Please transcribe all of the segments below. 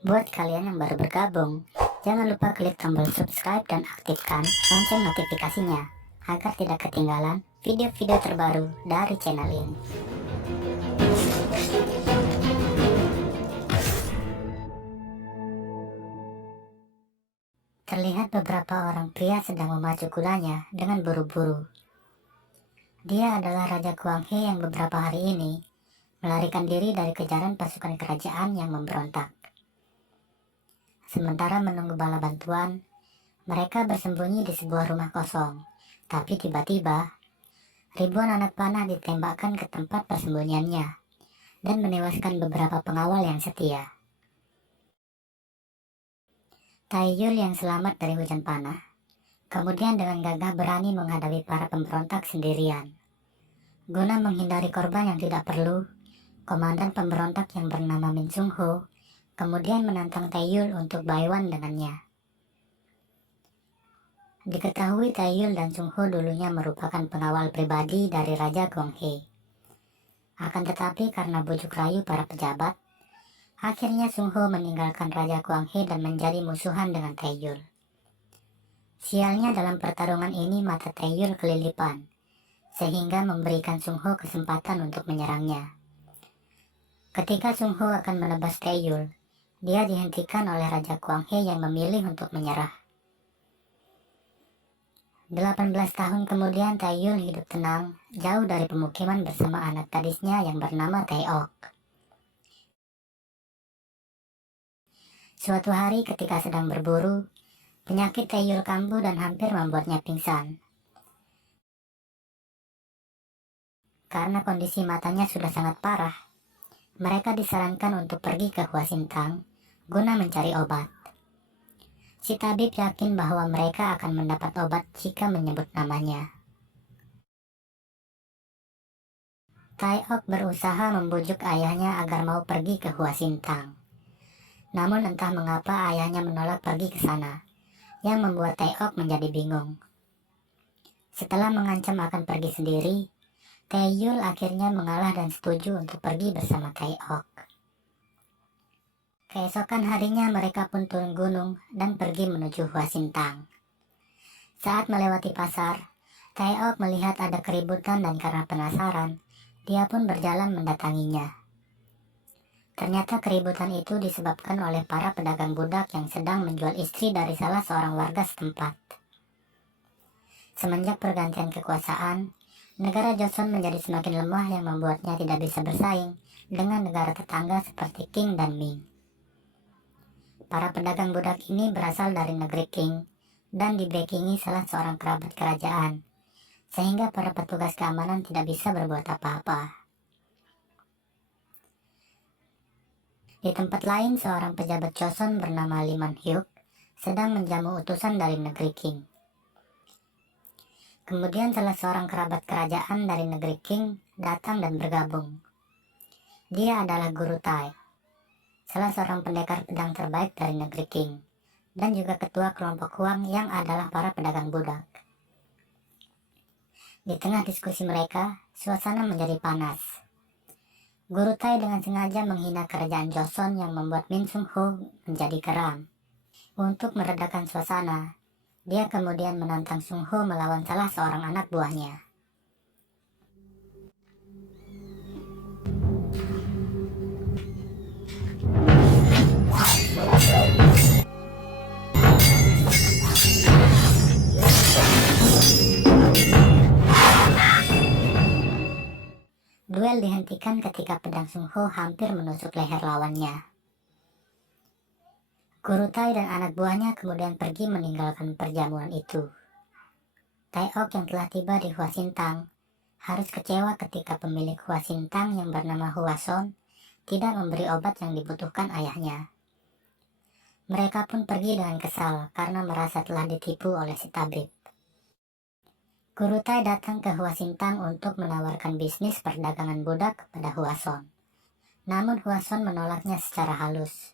Buat kalian yang baru bergabung, jangan lupa klik tombol subscribe dan aktifkan lonceng notifikasinya agar tidak ketinggalan video-video terbaru dari channel ini. Terlihat beberapa orang pria sedang memacu kudanya dengan buru-buru. Dia adalah Raja Guanghe yang beberapa hari ini melarikan diri dari kejaran pasukan kerajaan yang memberontak. Sementara menunggu bala bantuan, mereka bersembunyi di sebuah rumah kosong. Tapi tiba-tiba, ribuan anak panah ditembakkan ke tempat persembunyiannya dan menewaskan beberapa pengawal yang setia. Taeyul yang selamat dari hujan panah, kemudian dengan gagah berani menghadapi para pemberontak sendirian. Guna menghindari korban yang tidak perlu, komandan pemberontak yang bernama Min Sung Ho kemudian menantang Taeyul untuk baiwan dengannya. Diketahui Taeyul dan Sung Ho dulunya merupakan pengawal pribadi dari Raja Guanghe. Akan tetapi karena bujuk rayu para pejabat, akhirnya Sung Ho meninggalkan Raja Guanghe dan menjadi musuhan dengan Taeyul. Sialnya dalam pertarungan ini mata Taeyul kelilipan, sehingga memberikan Sung Ho kesempatan untuk menyerangnya. Ketika Sung Ho akan menebas Taeyul, dia dihentikan oleh Raja Guanghe yang memilih untuk menyerah. 18 tahun kemudian Taeyul hidup tenang, jauh dari pemukiman bersama anak gadisnya yang bernama Taeok. Suatu hari ketika sedang berburu, penyakit Taeyul kambuh dan hampir membuatnya pingsan. Karena kondisi matanya sudah sangat parah, mereka disarankan untuk pergi ke Huasintang guna mencari obat. Si tabib yakin bahwa mereka akan mendapat obat jika menyebut namanya. Taeok berusaha membujuk ayahnya agar mau pergi ke Huasintang. Namun entah mengapa ayahnya menolak pergi ke sana, yang membuat Taeok menjadi bingung. Setelah mengancam akan pergi sendiri, Taeyul akhirnya mengalah dan setuju untuk pergi bersama Taeok. Keesokan harinya mereka pun turun gunung dan pergi menuju Huasintang. Saat melewati pasar, Taeok melihat ada keributan dan karena penasaran, dia pun berjalan mendatanginya. Ternyata keributan itu disebabkan oleh para pedagang budak yang sedang menjual istri dari salah seorang warga setempat. Semenjak pergantian kekuasaan, negara Joseon menjadi semakin lemah yang membuatnya tidak bisa bersaing dengan negara tetangga seperti Qing dan Ming. Para pedagang budak ini berasal dari negeri Qing dan dibackingi salah seorang kerabat kerajaan, sehingga para petugas keamanan tidak bisa berbuat apa-apa. Di tempat lain, seorang pejabat Joseon bernama Lee Man-hyuk sedang menjamu utusan dari negeri Qing. Kemudian salah seorang kerabat kerajaan dari negeri Qing datang dan bergabung. Dia adalah Guru Tai, salah seorang pendekar pedang terbaik dari negeri Qing, dan juga ketua kelompok Huang yang adalah para pedagang budak. Di tengah diskusi mereka, suasana menjadi panas. Guru Tai dengan sengaja menghina kerajaan Joseon yang membuat Min Sung Ho menjadi geram. Untuk meredakan suasana, dia kemudian menantang Sung Ho melawan salah seorang anak buahnya. Duel dihentikan ketika pedang Sung Ho hampir menusuk leher lawannya. Guru Tai dan anak buahnya kemudian pergi meninggalkan perjamuan itu. Taeok yang telah tiba di Huasintang harus kecewa ketika pemilik Huasintang yang bernama Huason tidak memberi obat yang dibutuhkan ayahnya. Mereka pun pergi dengan kesal karena merasa telah ditipu oleh si tabib. Guru Tai datang ke Huasintang untuk menawarkan bisnis perdagangan budak kepada Huason. Namun Huason menolaknya secara halus.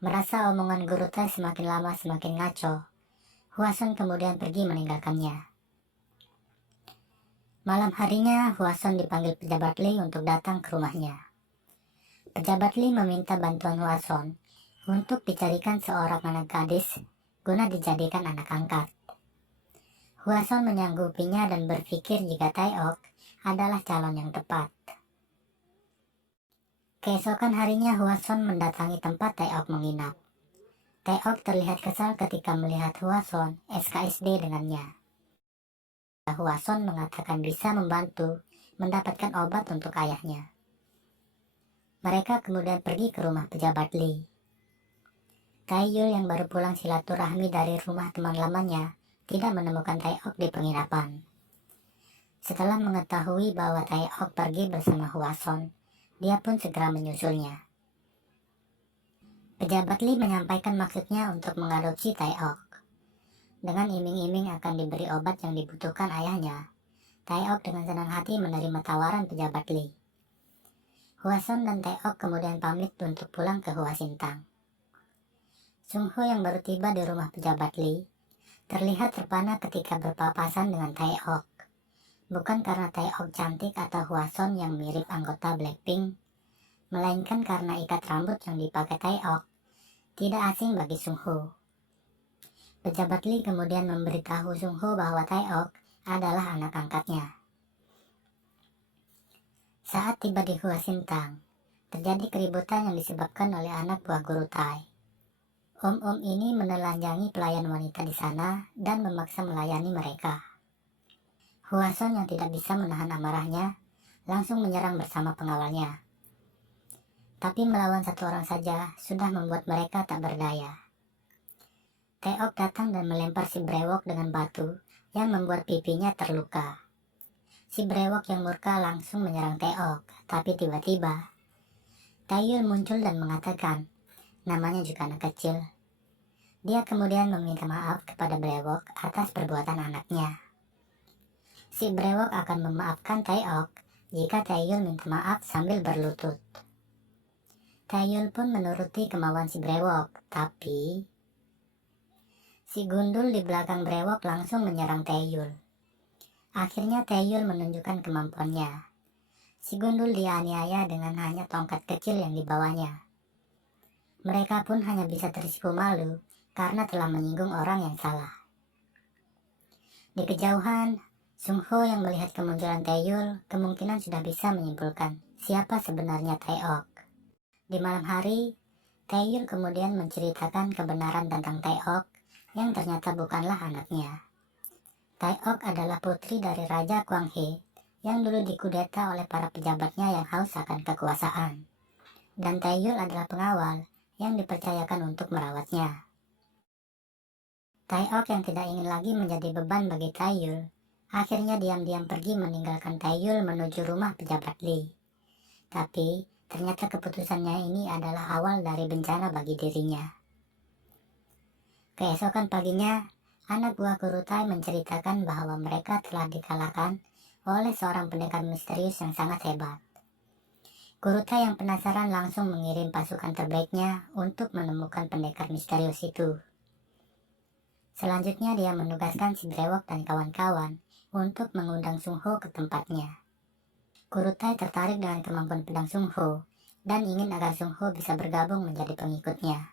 Merasa omongan Guru Tai semakin lama semakin ngaco, Huason kemudian pergi meninggalkannya. Malam harinya, Huason dipanggil pejabat Lee untuk datang ke rumahnya. Pejabat Lee meminta bantuan Huason untuk dicarikan seorang anak gadis guna dijadikan anak angkat. Hwason menyanggupinya dan berpikir jika Taeok adalah calon yang tepat. Keesokan harinya Hwason mendatangi tempat Taeok menginap. Taeok terlihat kesal ketika melihat Hwason SKSD dengannya. Hwason mengatakan bisa membantu mendapatkan obat untuk ayahnya. Mereka kemudian pergi ke rumah pejabat Lee. Taeyul yang baru pulang silaturahmi dari rumah teman lamanya tidak menemukan Taeok di penginapan. Setelah mengetahui bahwa Taeok pergi bersama Hwason, dia pun segera menyusulnya. Pejabat Lee menyampaikan maksudnya untuk mengadopsi Taeok. Dengan iming-iming akan diberi obat yang dibutuhkan ayahnya, Taeok dengan senang hati menerima tawaran pejabat Lee. Hwason dan Taeok kemudian pamit untuk pulang ke Hwasintang. Sungho yang baru tiba di rumah pejabat Lee terlihat terpana ketika berpapasan dengan Taeok. Bukan karena Taeok cantik atau Hwason yang mirip anggota Blackpink, melainkan karena ikat rambut yang dipakai Taeok tidak asing bagi Sungho. Pejabat Lee kemudian memberitahu Sungho bahwa Taeok adalah anak angkatnya. Saat tiba di Hwasintang, terjadi keributan yang disebabkan oleh anak buah guru Tai. Om-om ini menelanjangi pelayan wanita di sana dan memaksa melayani mereka. Hwason yang tidak bisa menahan amarahnya langsung menyerang bersama pengawalnya. Tapi melawan satu orang saja sudah membuat mereka tak berdaya. Taeok datang dan melempar si brewok dengan batu yang membuat pipinya terluka. Si brewok yang murka langsung menyerang Taeok, tapi tiba-tiba Taeyul muncul dan mengatakan, namanya juga anak kecil. Dia kemudian meminta maaf kepada brewok atas perbuatan anaknya. Si brewok akan memaafkan Taeok jika Taeyul minta maaf sambil berlutut. Taeyul pun menuruti kemauan si brewok, tapi si gundul di belakang brewok langsung menyerang Taeyul. Akhirnya Taeyul menunjukkan kemampuannya. Si gundul dianiaya dengan hanya tongkat kecil yang dibawanya. Mereka pun hanya bisa tersipu malu karena telah menyinggung orang yang salah. Di kejauhan, Sungho yang melihat kemunculan Taeyul kemungkinan sudah bisa menyimpulkan siapa sebenarnya Taeok. Di malam hari, Taeyul kemudian menceritakan kebenaran tentang Taeok yang ternyata bukanlah anaknya. Taeok adalah putri dari Raja Kwanghe yang dulu dikudeta oleh para pejabatnya yang haus akan kekuasaan. Dan Taeyul adalah pengawal yang dipercayakan untuk merawatnya. Taeok yang tidak ingin lagi menjadi beban bagi Taeyul, akhirnya diam-diam pergi meninggalkan Taeyul menuju rumah pejabat Lee. Tapi ternyata keputusannya ini adalah awal dari bencana bagi dirinya. Keesokan paginya, anak buah guru Tai menceritakan bahwa mereka telah dikalahkan oleh seorang pendekar misterius yang sangat hebat. Guru Tai yang penasaran langsung mengirim pasukan terbaiknya untuk menemukan pendekar misterius itu. Selanjutnya dia menugaskan si brewok dan kawan-kawan untuk mengundang Sungho ke tempatnya. Guru Tai tertarik dengan kemampuan pedang Sungho dan ingin agar Sungho bisa bergabung menjadi pengikutnya.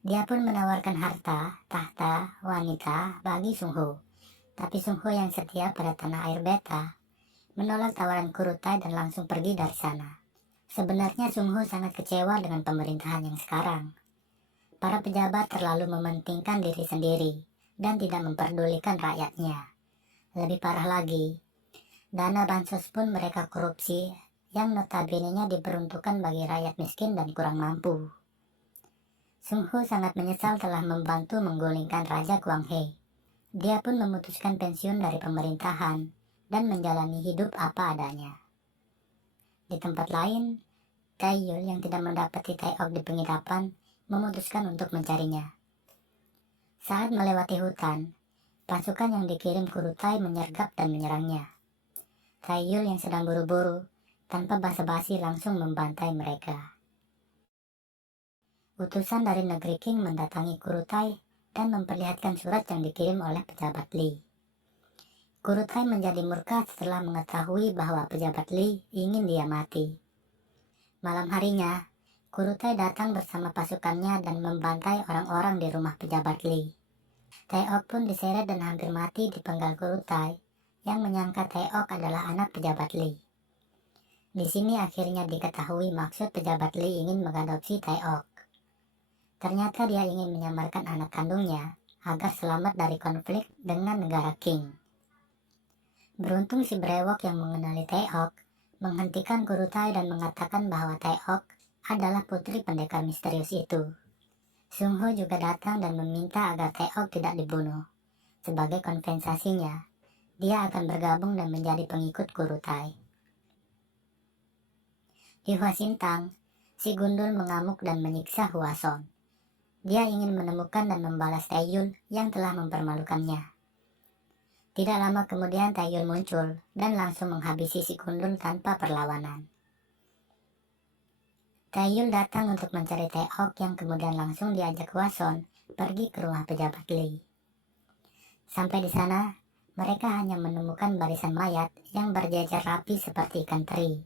Dia pun menawarkan harta, tahta, wanita bagi Sungho. Tapi Sungho yang setia pada tanah air beta menolak tawaran guru Tai dan langsung pergi dari sana. Sebenarnya Sungho sangat kecewa dengan pemerintahan yang sekarang. Para pejabat terlalu mementingkan diri sendiri dan tidak memperdulikan rakyatnya. Lebih parah lagi, dana bansos pun mereka korupsi yang notabene-nya diperuntukkan bagi rakyat miskin dan kurang mampu. Sungho sangat menyesal telah membantu menggulingkan Raja Kwanghe. Dia pun memutuskan pensiun dari pemerintahan dan menjalani hidup apa adanya. Di tempat lain, Taeyul yang tidak mendapati Taeok di penginapan memutuskan untuk mencarinya. Saat melewati hutan, pasukan yang dikirim guru Tai menyergap dan menyerangnya. Taeyul yang sedang buru-buru tanpa basa-basi langsung membantai mereka. Utusan dari negeri Qing mendatangi guru Tai dan memperlihatkan surat yang dikirim oleh pejabat Lee. Guru Tai menjadi murka setelah mengetahui bahwa pejabat Lee ingin dia mati. Malam harinya, Kurutai datang bersama pasukannya dan membantai orang-orang di rumah pejabat Li. Taeok pun diseret dan hampir mati di penggal Kurutai, yang menyangka Taeok adalah anak pejabat Li. Di sini akhirnya diketahui maksud pejabat Li ingin mengadopsi Taeok. Ternyata dia ingin menyamarkan anak kandungnya agar selamat dari konflik dengan negara Qing. Beruntung si brewok yang mengenali Taeok menghentikan Kurutai dan mengatakan bahwa Taeok adalah putri pendekar misterius itu. Sung Ho juga datang dan meminta agar Taeok tidak dibunuh. Sebagai kompensasinya, dia akan bergabung dan menjadi pengikut Kurutai. Di Hwasintang, si gundul mengamuk dan menyiksa Hwason. Dia ingin menemukan dan membalas Taeyul yang telah mempermalukannya. Tidak lama kemudian Taeyul muncul dan langsung menghabisi si gundul tanpa perlawanan. Taeyul datang untuk mencari Taeok yang kemudian langsung diajak Hwason pergi ke rumah pejabat Li. Sampai di sana, mereka hanya menemukan barisan mayat yang berjajar rapi seperti ikan teri.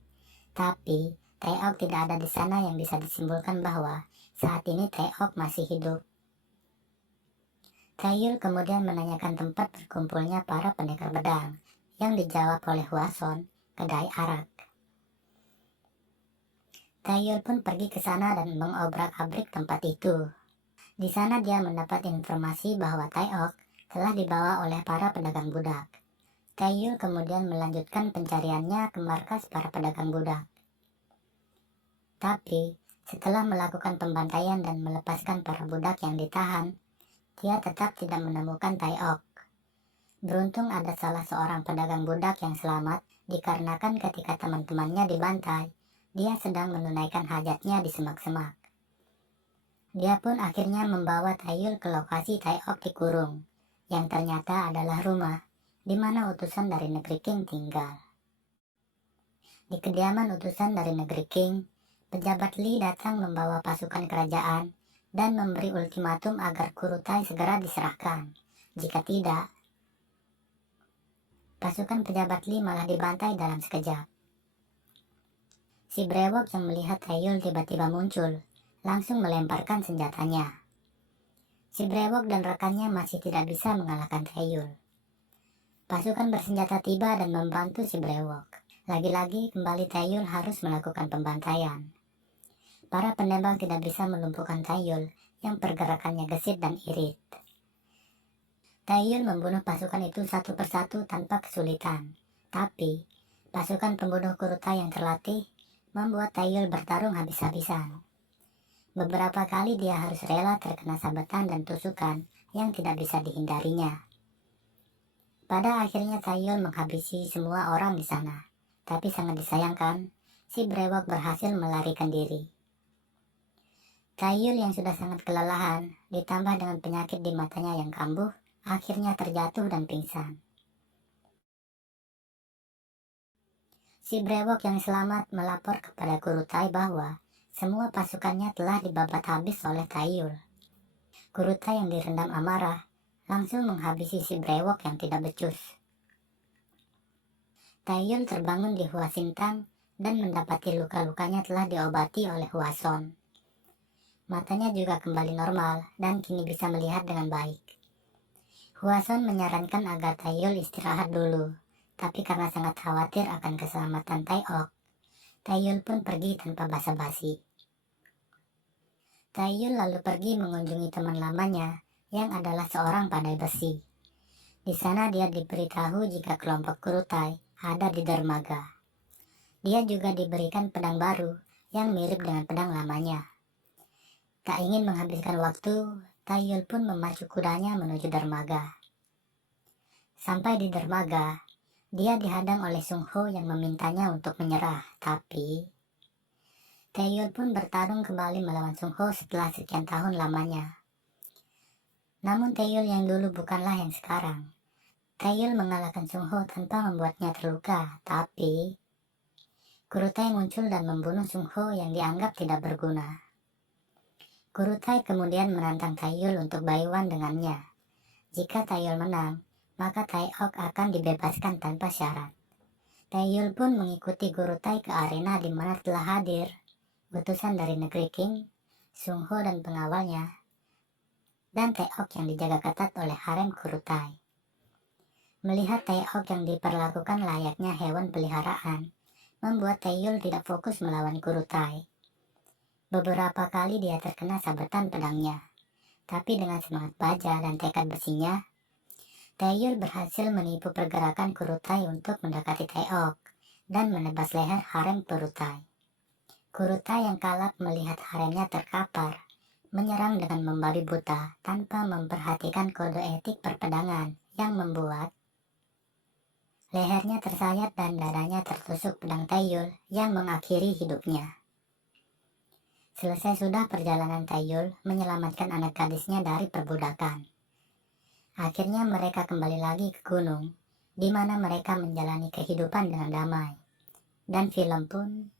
Tapi, Taeok tidak ada di sana yang bisa disimpulkan bahwa saat ini Taeok masih hidup. Taeyul kemudian menanyakan tempat berkumpulnya para pendekar pedang, yang dijawab oleh Hwason, kedai arak. Taeyul pun pergi ke sana dan mengobrak-abrik tempat itu. Di sana dia mendapat informasi bahwa Taeok telah dibawa oleh para pedagang budak. Taeyul kemudian melanjutkan pencariannya ke markas para pedagang budak. Tapi, setelah melakukan pembantaian dan melepaskan para budak yang ditahan, dia tetap tidak menemukan Taeok. Beruntung ada salah seorang pedagang budak yang selamat dikarenakan ketika teman-temannya dibantai, dia sedang menunaikan hajatnya di semak-semak. Dia pun akhirnya membawa Taeyul ke lokasi Taeok dikurung, yang ternyata adalah rumah di mana utusan dari negeri Qing tinggal. Di kediaman utusan dari negeri Qing, pejabat Li datang membawa pasukan kerajaan dan memberi ultimatum agar Kurutai segera diserahkan. Jika tidak, pasukan pejabat Li malah dibantai dalam sekejap. Si brewok yang melihat Taeyul tiba-tiba muncul, langsung melemparkan senjatanya. Si brewok dan rekannya masih tidak bisa mengalahkan Taeyul. Pasukan bersenjata tiba dan membantu si brewok. Lagi-lagi kembali Taeyul harus melakukan pembantaian. Para penembak tidak bisa melumpuhkan Taeyul yang pergerakannya gesit dan irit. Taeyul membunuh pasukan itu satu persatu tanpa kesulitan. Tapi, pasukan pembunuh Kurutai yang terlatih membuat Taeyul bertarung habis-habisan. Beberapa kali dia harus rela terkena sabetan dan tusukan yang tidak bisa dihindarinya. Pada akhirnya Taeyul menghabisi semua orang di sana. Tapi sangat disayangkan, si brewok berhasil melarikan diri. Taeyul yang sudah sangat kelelahan, ditambah dengan penyakit di matanya yang kambuh, akhirnya terjatuh dan pingsan. Si brewok yang selamat melapor kepada Kurutai bahwa semua pasukannya telah dibabat habis oleh Taeyul. Kurutai yang direndam amarah langsung menghabisi si brewok yang tidak becus. Taeyul terbangun di Hwasintang dan mendapati luka-lukanya telah diobati oleh Hwason. Matanya juga kembali normal dan kini bisa melihat dengan baik. Hwason menyarankan agar Taeyul istirahat dulu. Tapi karena sangat khawatir akan keselamatan Taeok, Taeyul pun pergi tanpa basa-basi. Taeyul lalu pergi mengunjungi teman lamanya yang adalah seorang pandai besi. Di sana dia diberitahu jika kelompok Kurutai ada di dermaga. Dia juga diberikan pedang baru yang mirip dengan pedang lamanya. Tak ingin menghabiskan waktu, Taeyul pun memacu kudanya menuju dermaga. Sampai di dermaga, dia dihadang oleh Sung Ho yang memintanya untuk menyerah, tapi Taeyul pun bertarung kembali melawan Sung Ho setelah sekian tahun lamanya. Namun Taeyul yang dulu bukanlah yang sekarang. Taeyul mengalahkan Sung Ho tanpa membuatnya terluka, tapi Kurutai muncul dan membunuh Sung Ho yang dianggap tidak berguna. Kurutai kemudian menantang Taeyul untuk bayuan dengannya. Jika Taeyul menang, maka Taeok akan dibebaskan tanpa syarat. Taeyul pun mengikuti Kurutai ke arena di mana telah hadir utusan dari negeri Qing, Sung Ho dan pengawalnya, dan Taeok yang dijaga ketat oleh harem Kurutai. Melihat Taeok yang diperlakukan layaknya hewan peliharaan, membuat Taeyul tidak fokus melawan Kurutai. Beberapa kali dia terkena sabetan pedangnya, tapi dengan semangat baja dan tekad besinya, Taeyul berhasil menipu pergerakan Kurutai untuk mendekati Taeok dan menebas leher harem Kurutai. Kurutai yang kalap melihat haremnya terkapar, menyerang dengan membabi buta tanpa memperhatikan kode etik perpedangan yang membuat lehernya tersayat dan dadanya tertusuk pedang Taeyul yang mengakhiri hidupnya. Selesai sudah perjalanan Taeyul menyelamatkan anak gadisnya dari perbudakan. Akhirnya mereka kembali lagi ke gunung, di mana mereka menjalani kehidupan dengan damai. Dan film pun